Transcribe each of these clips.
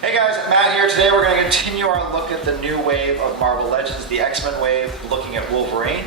Hey guys, Matt here. Today we're going to continue our look at the new wave of Marvel Legends, the X-Men wave, looking at Wolverine.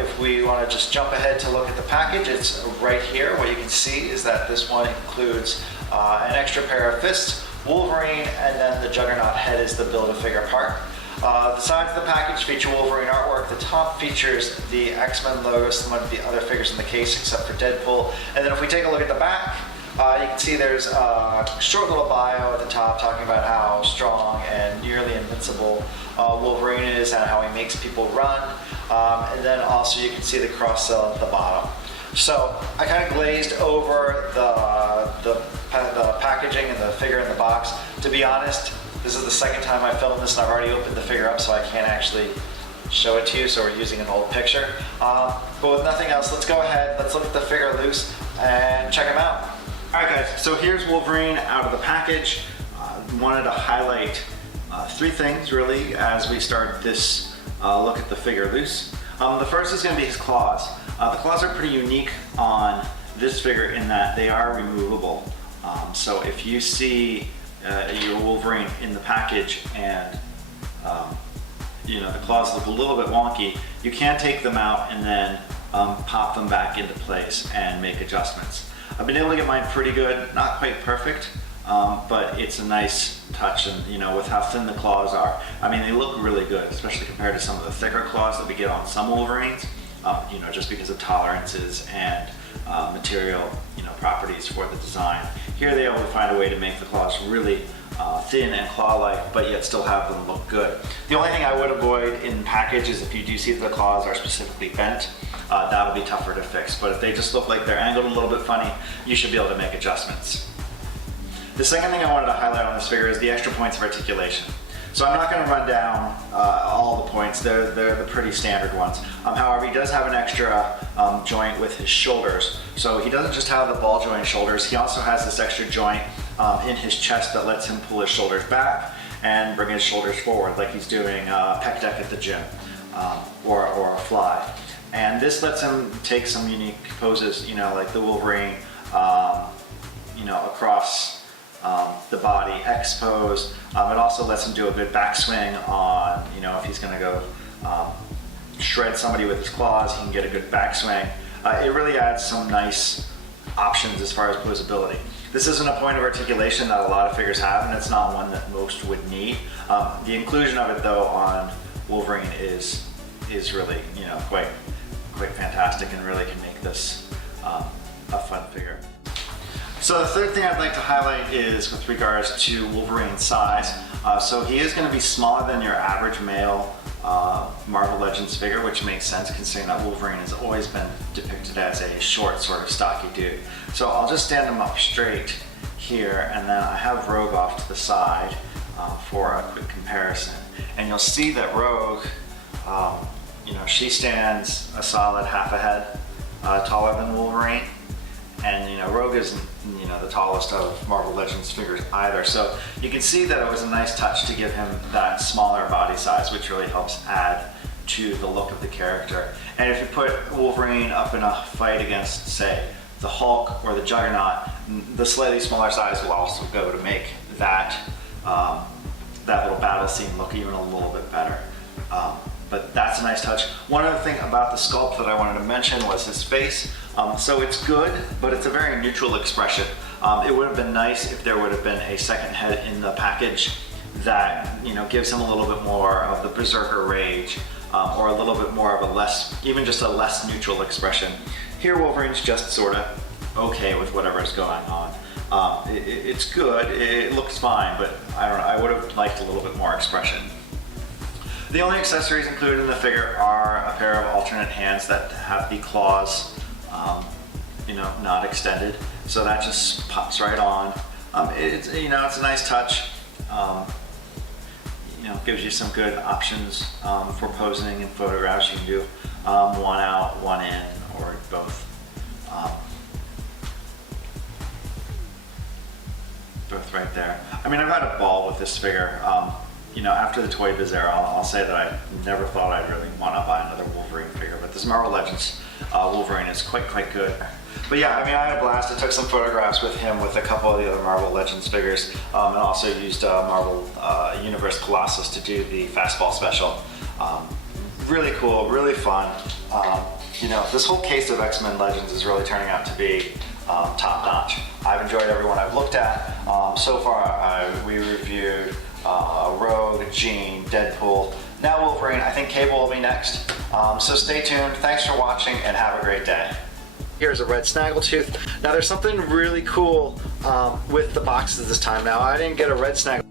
If we want to just jump ahead to look at the package, it's right here. What you can see is that this one includes an extra pair of fists, Wolverine, and then the Juggernaut head is the Build-A-Figure part. The sides of the package feature Wolverine artwork. The top features the X-Men logo, similar to the other figures in the case except for Deadpool. And then if we take a look at the back, you can see there's a short little bio at the top talking about how strong and nearly invincible Wolverine is and how he makes people run. And then also you can see the cross-sell at the bottom. So I kind of glazed over the packaging and the figure in the box. To be honest, this is the second time I filmed this and I've already opened the figure up, so I can't actually show it to you, so we're using an old picture. But with nothing else, let's go ahead, let's look at the figure loose and check him out. Alright guys, so here's Wolverine out of the package. Wanted to highlight three things really as we start this look at the figure loose. The first is going to be his claws. The claws are pretty unique on this figure in that they are removable. So if you see your Wolverine in the package and you know, the claws look a little bit wonky, you can take them out and then pop them back into place and make adjustments. I've been able to get mine pretty good, not quite perfect, but it's a nice touch, and you know, with how thin the claws are, I mean, they look really good, especially compared to some of the thicker claws that we get on some Wolverines, you know, just because of tolerances and material, you know, properties for the design. Here they able to find a way to make the claws really thin and claw-like, but yet still have them look good. The only thing I would avoid in package is if you do see that the claws are specifically bent, that'll be tougher to fix. But if they just look like they're angled a little bit funny, you should be able to make adjustments. The second thing I wanted to highlight on this figure is the extra points of articulation. So I'm not going to run down all the points, they're the pretty standard ones. However, he does have an extra joint with his shoulders. So he doesn't just have the ball joint shoulders, he also has this extra joint in his chest that lets him pull his shoulders back and bring his shoulders forward like he's doing a pec deck at the gym or a fly. And this lets him take some unique poses, you know, like the Wolverine, you know, across the body X pose. It also lets him do a good backswing on, you know, if he's going to go shred somebody with his claws, he can get a good backswing. It really adds some nice options as far as posability. This isn't a point of articulation that a lot of figures have, and it's not one that most would need. The inclusion of it, though, on Wolverine is really, you know, quite fantastic, and really can make this a fun figure. So the third thing I'd like to highlight is with regards to Wolverine's size. So he is going to be smaller than your average male Marvel Legends figure, which makes sense considering that Wolverine has always been depicted as a short, sort of stocky dude. So I'll just stand him up straight here, and then I have Rogue off to the side for a quick comparison. And you'll see that Rogue, you know, she stands a solid half a head taller than Wolverine. And you know, Rogue isn't, you know, the tallest of Marvel Legends figures either. So you can see that it was a nice touch to give him that smaller body size, which really helps add to the look of the character. And if you put Wolverine up in a fight against, say, the Hulk or the Juggernaut, the slightly smaller size will also go to make that that little battle scene look even a little bit better. But that's a nice touch. One other thing about the sculpt that I wanted to mention was his face. So it's good, but it's a very neutral expression. It would have been nice if there would have been a second head in the package that, you know, gives him a little bit more of the berserker rage, or a little bit more of a less, even just a less neutral expression. Here Wolverine's just sort of okay with whatever's going on. It's good, it looks fine, but I don't know, I would have liked a little bit more expression. The only accessories included in the figure are a pair of alternate hands that have the claws, you know, not extended, so that just pops right on. It's, you know, it's a nice touch. You know, gives you some good options for posing in photographs. You can do one out, one in, or both. Both right there. I mean, I've had a ball with this figure. You know, after the Toy Biz era, I'll say that I never thought I'd really want to buy another Wolverine figure, but this Marvel Legends Wolverine is quite good. But yeah, I mean, I had a blast. I took some photographs with him with a couple of the other Marvel Legends figures, and also used Marvel Universe Colossus to do the fastball special. Really cool, really fun. You know, this whole case of X-Men Legends is really turning out to be top notch. I've enjoyed everyone I've looked at. So far, we reviewed Rogue, Jean, Deadpool, now Wolverine. I think Cable will be next. So stay tuned. Thanks for watching and have a great day. Here's a red snaggletooth. Now there's something really cool with the boxes this time. Now I didn't get a red snaggletooth.